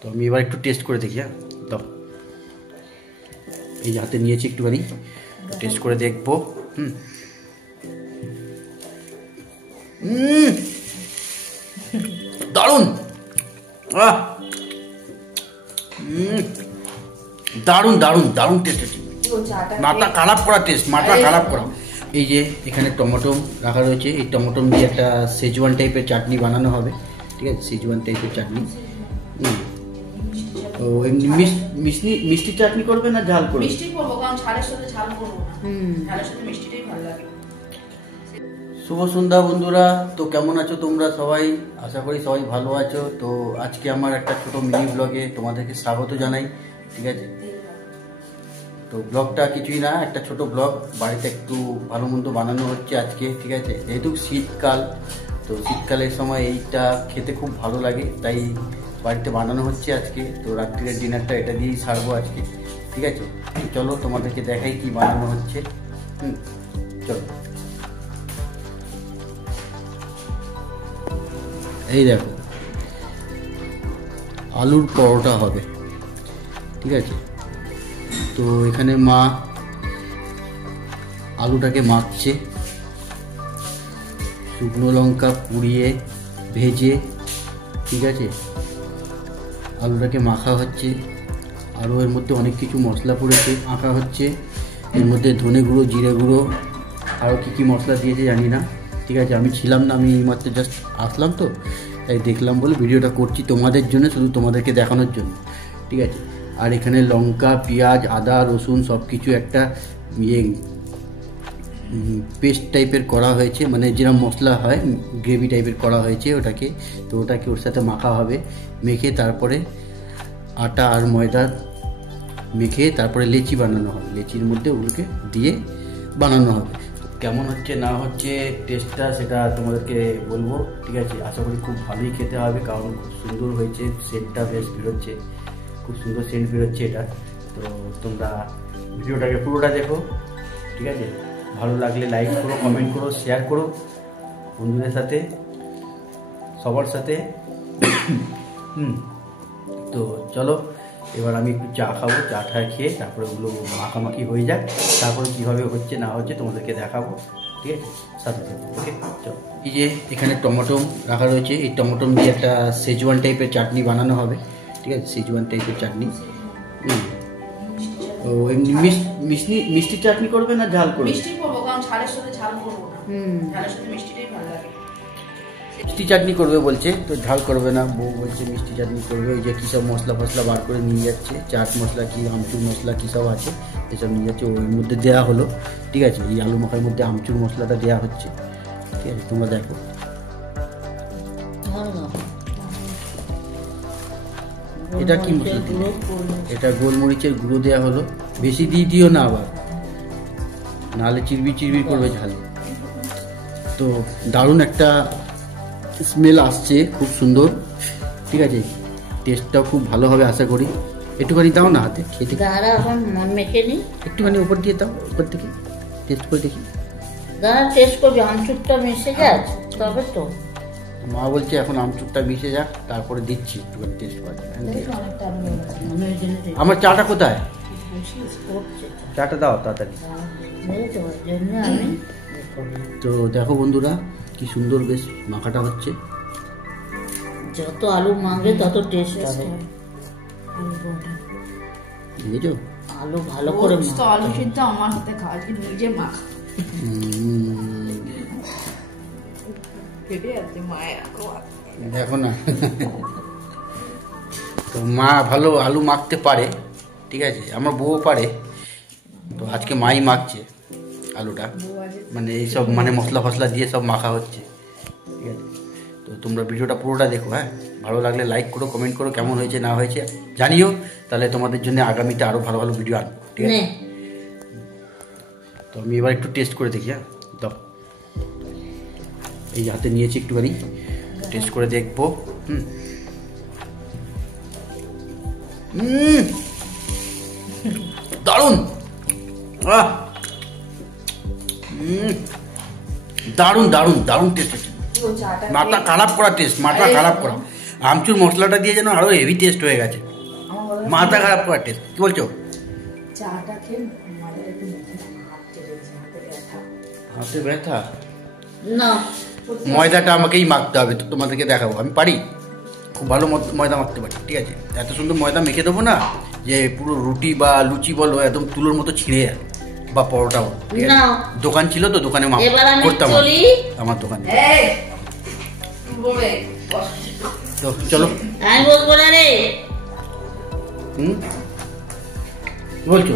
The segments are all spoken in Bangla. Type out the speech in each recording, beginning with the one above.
তো আমি এবার একটু টেস্ট করে দেখি। হ্যাঁ দাও, এই যে হাতে নিয়েছি একটুখানি টেস্ট করে দেখবো। দারুণ, দারুণ দারুণ দারুণ টেস্ট হচ্ছে। মাথা খারাপ করা টেস্ট, মাথা খারাপ করা। এই যে এখানে টমেটো রাখা রয়েছে, এই টমেটো দিয়ে একটা সেজওয়ান টাইপের চাটনি বানানো হবে। ঠিক আছে, সেজওয়ান টাইপের চাটনি। তো এমনি মিষ্টি চাটনি করবে না ঝাল করবে? মিষ্টি করব, কারণ ঝালের সাথে ঝাল করব না। ঝালের সাথে মিষ্টিটাই ভালো লাগে। শুভ সন্ধ্যা বন্ধুরা, তো কেমন আছো তোমরা সবাই? আশা করি সবাই ভালো আছো। তো আজকে আমার একটা ছোট মিনি ব্লগে তোমাদেরকে স্বাগত জানাই। ঠিক আছে, তো ব্লগটা কিছুই না, একটা ছোট ব্লগ। বাড়িতে একটু ভালো মন্দ বানানো হচ্ছে আজকে। ঠিক আছে, যেহেতু শীতকাল, তো শীতকালের সময় এইটা খেতে খুব ভালো লাগে, তাই বাড়িতে বানানো হচ্ছে আজকে। তো রাত্রির ডিনারটা এটা দিয়েই সারবো আজকে। ঠিক আছে, চলো তোমাদেরকে দেখাই কি বানানো হচ্ছে। চলো। এই দেখো, আলুর পরোটা হবে। ঠিক আছে, তো এখানে মা আলুটাকে মাখছে, শুকনো লঙ্কা পুড়িয়ে ভেজে। ঠিক আছে, আলুটাকে মাখা হচ্ছে। আরও এর মধ্যে অনেক কিছু মশলা পড়েছে, মাখা হচ্ছে। এর মধ্যে ধনে গুঁড়ো, জিরে গুঁড়ো, আরও কী মশলা দিয়েছে জানি না। ঠিক আছে, আমি ছিলাম না, আমি এইমাত্র জাস্ট আসলাম, তো তাই দেখলাম বলে ভিডিওটা করছি তোমাদের জন্য, শুধু তোমাদেরকে দেখানোর জন্য। ঠিক আছে, আর এখানে লঙ্কা, পেঁয়াজ, আদা, রসুন সব কিছু একটা পেস্ট টাইপের করা হয়েছে, মানে যেরকম মশলা হয় গ্রেভি টাইপের করা হয়েছে ওটাকে। তো ওটাকে ওর সাথে মাখা হবে, মেখে তারপরে আটা আর ময়দা মেখে তারপরে লেচি বানানো হবে। লেচির মধ্যে ওগুলোকে দিয়ে বানানো হবে। কেমন হচ্ছে না হচ্ছে টেস্টটা সেটা তোমাদেরকে বলবো। ঠিক আছে, আশা করি খুব ভালোই খেতে হবে, কারণ খুব সুন্দর হয়েছে, সেন্টটা বেশ বেরোচ্ছে, খুব সুন্দর সেন্ট বেরোচ্ছে এটা। তো তোমরা ভিডিওটাকে পুরোটা দেখো। ঠিক আছে, ভালো লাগলে লাইক করো, কমেন্ট করো, শেয়ার করো বন্ধুদের সাথে, সবার সাথে। তো চলো, এবার আমি একটু চা খাবো। চা খেয়ে তারপরে ওগুলো মাখামাখি হয়ে যাক, তারপরে কীভাবে হচ্ছে না হচ্ছে তোমাদেরকে দেখাবো। ঠিক আছে, সাথে থাকবো। ওকে, চলো। এই যে এখানে টমেটো রাখা রয়েছে, এই টমেটো দিয়ে একটা সেজওয়ান টাইপের চাটনি বানানো হবে। ঠিক আছে, সেজওয়ান টাইপের চাটনি। ও এমনি মিষ্টি চাটনি করবে না ঝাল করবে? মিষ্টি করব, কারণ ঝালের সাথে ঝাল করব না। ঝালের সাথে মিষ্টিটাই ভালো লাগে। মিষ্টি চাটনি করবে বলছে, তো ঝাল করবে না। বউ বলছে মিষ্টি চাটনি করবে। ওই যে কী সব মশলা ফসলা বার করে নিয়ে যাচ্ছে, চাট মশলা কি আমচুর মশলা কী সব আছে এসব নিয়ে যাচ্ছে, ওর মধ্যে দেওয়া হলো। ঠিক আছে, এই আলু মাখার মধ্যে আমচুর মশলাটা দেওয়া হচ্ছে। ঠিক আছে, তোমরা দেখো। এটা কি মশলা দিল? এটা গোলমরিচের গুঁড়ো দেওয়া হলো। বেশি দিয়ে দিও না আবার, নাহলে চিরবির চিরবির করবে ঝালে। তো দারুণ একটা স্মেল আসছে, খুব সুন্দর। ঠিক আছে, টেস্টটাও খুব ভালো হবে আশা করি। একটুখানি দাও না হাতে খেতে, একটুখানি উপর দিয়ে দাও, উপর থেকে টেস্ট করে দেখি। টেস্ট করবি, আমচুরটা মিশে যাক তবে তো। মা বলছে এখন আমচুরটা মিশে যাক, তারপরে দিচ্ছি একটুখানি টেস্ট করে। আমার চাটা কোথায়? চাটা দাও তাড়াতাড়ি। তো দেখো বন্ধুরা, কি সুন্দর বেশ মাখাটা হচ্ছে। যত আলু মাখবে তত টেস্ট হবে। বুঝেছো, আলু ভালো করে তো আলু সিদ্ধ আমার হাতে খাওয়া, নিজে মাখা। দেখো না, তো মা ভালো আলু মাখতে পারে। ঠিক আছে, আমার বউ পারে। তো আজকে মাই মাখছে আলুটা, মানে এইসব মানে মশলা ফসলা দিয়ে সব মাখা হচ্ছে। ঠিক আছে, তো তোমরা ভিডিওটা পুরোটা দেখো। হ্যাঁ, ভালো লাগলে লাইক করো, কমেন্ট করো, কেমন হয়েছে না হয়েছে জানিও, তাহলে তোমাদের জন্য আগামীতে আরও ভালো ভালো ভিডিও আনবো। ঠিক আছে, তো আমি এবার একটু টেস্ট করে দেখি। হ্যাঁ দাও, এই যে হাতে নিয়েছি একটুখানি টেস্ট করে দেখবো। দারুণ, দারুণ দারুণ দারুণ টেস্ট হচ্ছে। মাথা খারাপ করা টেস্ট, মাথা খারাপ করা। আমচুর মশলাটা দিয়ে যেন আরো হেভি টেস্ট হয়ে গেছে, মাথা খারাপ করার টেস্ট। কি বলছো? চাটা খেয়ে মাথাটা একটু মুখে হাত চলে গেছে, হাতে ব্যথা? না ময়দাটা আমাকেই মাখতে হবে, তো তোমাদেরকে দেখাবো। আমি পারি, খুব ভালো ময়দা মাখতে পারি, ঠিক আছে। এত সুন্দর ময়দা মেখে দেবো না যে পুরো রুটি বা লুচি বলো একদম তুলোর মতো ছিঁড়ে যায়, বা পরোটাও, ঠিক আছে। না। দোকান ছিল তো, দোকানে এবার আমি করতাম চলি। আমার দোকানে। এই বলে তো চলো। আমি বলবো না রে, কি বলছো?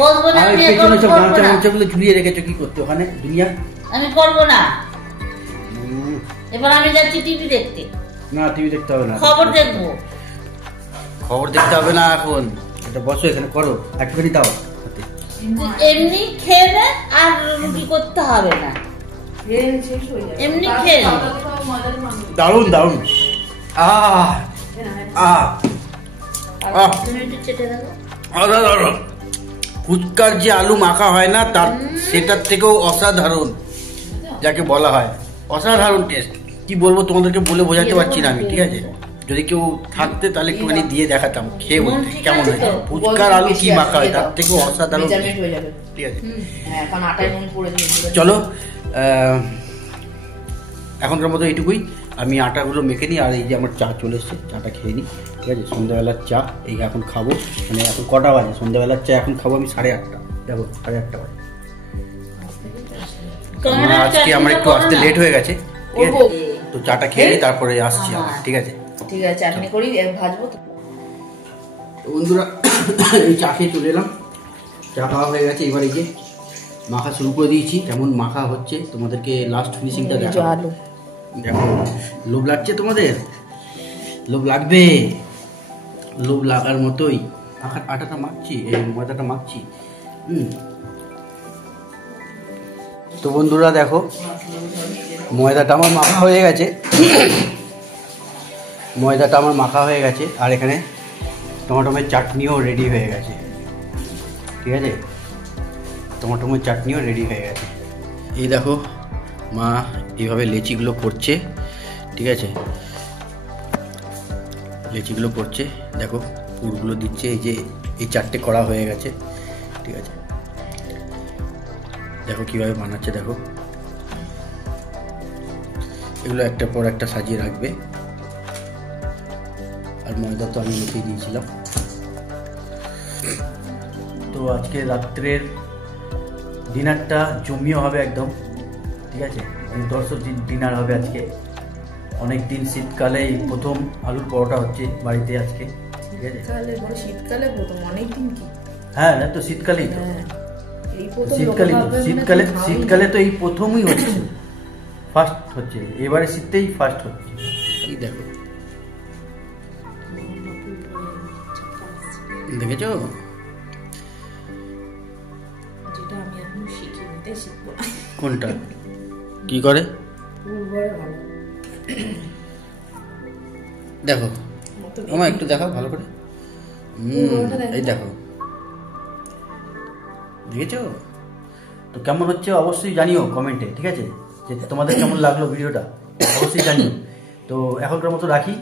বলবো না, আর আমি পেছনে এখন সব করবো গামছা না। গামছাগুলো ঝুলিয়ে রেখেছো কি করতে ওখানে দুনিয়া? আমি করবো না। এবার আমি যাচ্ছি টিভি দেখতে, না টিভি দেখতে হবে না, খবর দেখবো। খবর দেখতে হবে না এখন, এটা বসো এখানে করো, একটুখানি দাও হাতে। এমনি খেয়ে নে, আর রুটি করতে হবে না, শেষ হয়ে যাবে। এমনি খেয়ে নে। দারুণ দারুণ। আহ আহ আহ তুমি একটু চেটে দেখো। অসাধারণ। ফুচকার যে আলু মাখা হয় না, তার সেটার থেকেও অসাধারণ, যাকে বলা হয় অসাধারণ টেস্ট। কি বলবো তোমাদেরকে, বলে বোঝাতে পারছি না আমি, ঠিক আছে। যদি কেউ থাকতে তাহলে একটুখানি দিয়ে দেখাতাম, খেয়ে বলতে কেমন হয়েছে। ফুচকার আলু কি মাখা হয়, তার থেকেও অসাধারণ মেজারমেন্ট হয়ে যাবে। ঠিক আছে। হ্যাঁ, এখন আটায় নুন পড়ে দিয়েছি। চলো এখনকার মতো এইটুকুই। আমি আটাগুলো মেখে নিই, আর এই যে আমার চা চলে এসছে, চাটা খেয়ে নিই, ঠিক আছে। সন্ধ্যাবেলার চা এই এখন খাবো, মানে এখন কটা বাজে, সন্ধ্যাবেলার চা এখন খাবো আমি 8:30, দেখো 8:30 বাজে। আজকে আমার একটু আসতে লেট হয়ে গেছে, ঠিক আছে। তো চাটা খেয়ে নিই, তারপরে আসছি আবার, ঠিক আছে। ঠিক আছে, চাটনি করি, ভাজবো তো। তো বন্ধুরা এই চা খেয়ে চলে এলাম, চা খাওয়া হয়ে গেছে। এবার এই যে মাখা শুরু করে দিয়েছি, কেমন মাখা হচ্ছে তোমাদেরকে লাস্ট ফিনিশিংটা দেখাবো। আলু দেখো, লোভ লাগছে তোমাদের? লোভ লাগবে, লোভ লাগার মতোই আটাটা মাখছি, এই ময়দাটা মাখছি। তো বন্ধুরা দেখো, ময়দাটা আমার মাখা হয়ে গেছে, ময়দাটা আমার মাখা হয়ে গেছে, আর এখানে টমেটোমের চাটনিও রেডি হয়ে গেছে, ঠিক আছে। টমেটোমের চাটনিও রেডি হয়ে গেছে। এই দেখো মা এইভাবে লেচিগুলো করছে, ঠিক আছে। লেচিগুলো করছে, দেখো পুরগুলো দিচ্ছে। এই যে এই 4টে করা হয়ে গেছে, ঠিক আছে। দেখো কিভাবে বানাচ্ছে, দেখো এগুলো একটার পর একটা সাজিয়ে রাখবে। আর ময়দা তো আমি মেখে দিয়েছিলাম। তো আজকে রাত্রের ডিনারটা জমিয়ে হবে একদম, ঠিক আছে। দর্শক ডিনার হবে আজকে। অনেকদিন শীতকালে এই প্রথম আলুর পরোটা হচ্ছে বাড়িতে আজকে, ঠিক আছে। শীতকালে প্রথম, অনেকদিন কি। হ্যাঁ তো শীতকালেই তো, এই প্রথম শীতকালে তো এই প্রথমই হচ্ছে, ফার্স্ট হচ্ছে, এবারে শীতেই ফার্স্ট হচ্ছে। এই দেখো, দেখেছো? যেটা আমি এখন শিখিনি, তাই শিখবো। কোনটা কি করে দেখো, আমার একটু দেখাও ভালো করে। এই দেখো, দেখেছো তো? কেমন হচ্ছে অবশ্যই জানিও কমেন্টে, ঠিক আছে। যে তোমাদের কেমন লাগলো ভিডিওটা অবশ্যই জানিও। তো এখনকার মতো রাখি,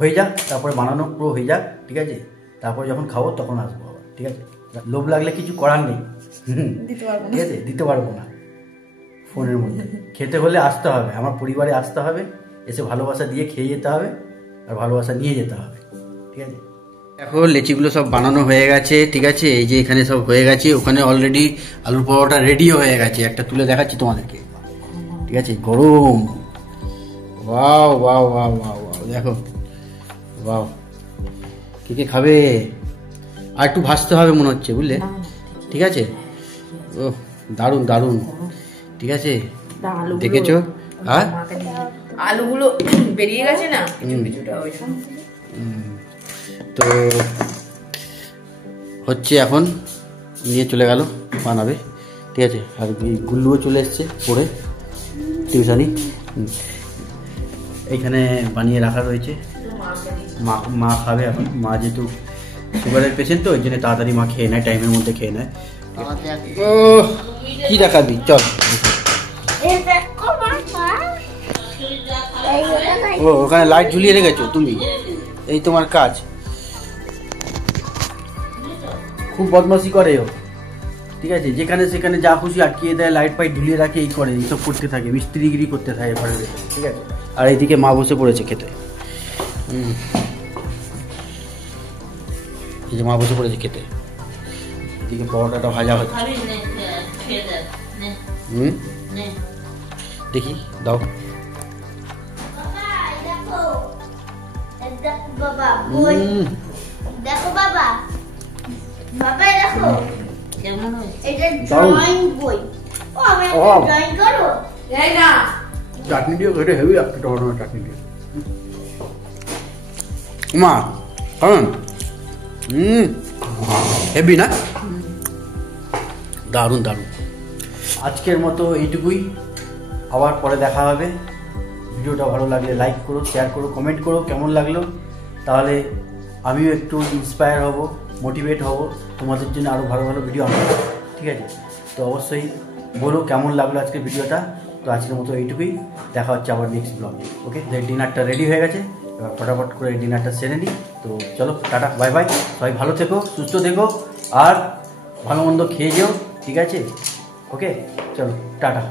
হয়ে যাক, তারপরে বানানো পুরো হয়ে যাক, ঠিক আছে। তারপরে যখন খাবো তখন আসবো আবার, ঠিক আছে। লোভ লাগলে কিছু করার নেই, ঠিক আছে, দিতে পারবো না। ফোনের মধ্যে খেতে হলে আসতে হবে, আমার পরিবারে আসতে হবে, এসে ভালোবাসা দিয়ে খেয়ে যেতে হবে, আর ভালোবাসা নিয়ে যেতে হবে, ঠিক আছে। দেখো লেচিগুলো সব বানানো হয়ে গেছে, ঠিক আছে। এই যে এখানে সব হয়ে গেছে, ওখানে অলরেডি আলুর পরোটা রেডিও হয়ে গেছে। একটা তুলে দেখাচ্ছি তোমাদেরকে, ঠিক আছে। গরম, wow wow wow wow wow, দেখো ওয়াও। কে কে খাবে? আর একটু ভাজতে হবে মনে হচ্ছে, বুঝলে, ঠিক আছে। ও দারুণ দারুণ, ঠিক আছে। দেখেছো? হ্যাঁ আলুগুলো বেরিয়ে গেছে না, কিছুটা ওই তো হচ্ছে, এখন নিয়ে চলে গেল বানাবে, ঠিক আছে। আর গুল্লুও চলে এসছে পড়ে টিউশানি, এইখানে বানিয়ে রাখা রয়েছে। মা খাবে এখন, মা যেহেতু সুগারের পেশেন্ট তো ওই জন্য তাড়াতাড়ি মা খেয়ে নেয়, টাইমের মধ্যে খেয়ে নেয়। ও কি দেখাবি, চল। ও ওখানে লাইট ঝুলিয়ে রেখেছো তুমি, এই তোমার কাজ। খুব বদমাশি করে ও, ঠিক আছে, যেখানে সেখানে যা খুশি আটকিয়ে দেয়, লাইট ফাইট ঝুলিয়ে রাখে, এই করে, এইসব করতে থাকে, মিস্ত্রিগিরি করতে থাকে ঘরের ভেতরে, ঠিক আছে। আর এইদিকে মা বসে পড়েছে খেতে, এই যে মা বসে পড়েছে খেতে, এদিকে পরোটাটা ভাজা হচ্ছে। খাবি নে, খেয়ে দেখ, নে, নে। দেখি দাও। বাবা বই দেখো, বাবা বাবা দেখো কেমন হয়েছে? এটা দারুণ। ড্রয়িং বই। ও আমি ও। ড্রয়িং করো। এই না চাটনি দিয়ে খেতে হেভি লাগছে, টমেটো চাটনি দিয়ে। মা কারণ হেভি না, দারুণ দারুণ। আজকের মতো এইটুকুই, আবার পরে দেখা হবে। ভিডিওটা ভালো লাগলে লাইক করো, শেয়ার করো, কমেন্ট করো কেমন লাগলো, তাহলে আমিও একটু ইন্সপায়ার হব, মোটিভেট হব, তোমাদের জন্য আরও ভালো ভালো ভিডিও আনবো, ঠিক আছে। তো অবশ্যই বলো কেমন লাগলো আজকের ভিডিওটা। তো আজকের মতো এইটুকুই, দেখা হচ্ছে আবার নেক্সট ব্লগে। ওকে, ডিনারটা রেডি হয়ে গেছে, এবার ফটাফট করে ডিনারটা সেরে নিই। তো চলো, টাটা, বাই বাই, সবাই ভালো থেকো, সুস্থ থেকো, আর ভালো মন্দ খেয়ে যেও, ঠিক আছে। ওকে, চলো, টাটা।